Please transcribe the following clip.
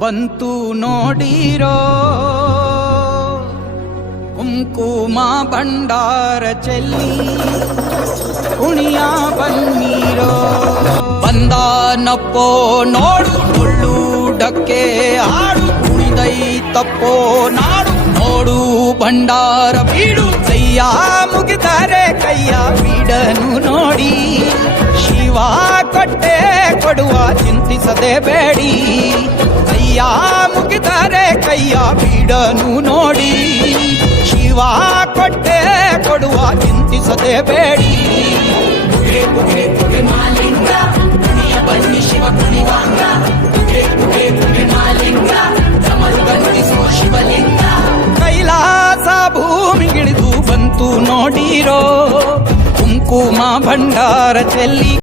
ಬಂತು ನೋಡಿರೋ ಕುಂಕುಮ ಭಂಡಾರ ಚೆಲ್ಲಿ ಕುಣಿಯ ಬನ್ನೀರೋ ಬಂದಾನಪ್ಪೋ ನೋಡು ಮುಳ್ಳು ಡಕ್ಕೆ ಆಡು ಕುಣಿದೈತಪ್ಪೋ ನಾಡು ನೋಡು ಭಂಡಾರ ಬೀಡು ಕೈಯ ಮುಗಿದರೆ ಕೈಯ ಬೀಡನು ನೋಡಿ ಶಿವ ಕೊಟ್ಟೆ ಕೊಡುವ ಚಿಂತಿಸದೆ ಬೇಡಿ. ಅಯ್ಯ ಮುಗಿದರೆ ಕೈಯ ಬೀಡನು ನೋಡಿ. ಶಿವ ಕೊಟ್ಟೆ ಕೊಡುವ ಚಿಂತಿಸದೆ ಬೇಡಿ. ಕೈಲಾಸ ಭೂಮಿಗಿಳಿದು ಬಂತು ನೋಡಿರೋ. ಕುಂಕುಮ ಭಂಡಾರ ಚೆಲ್ಲಿ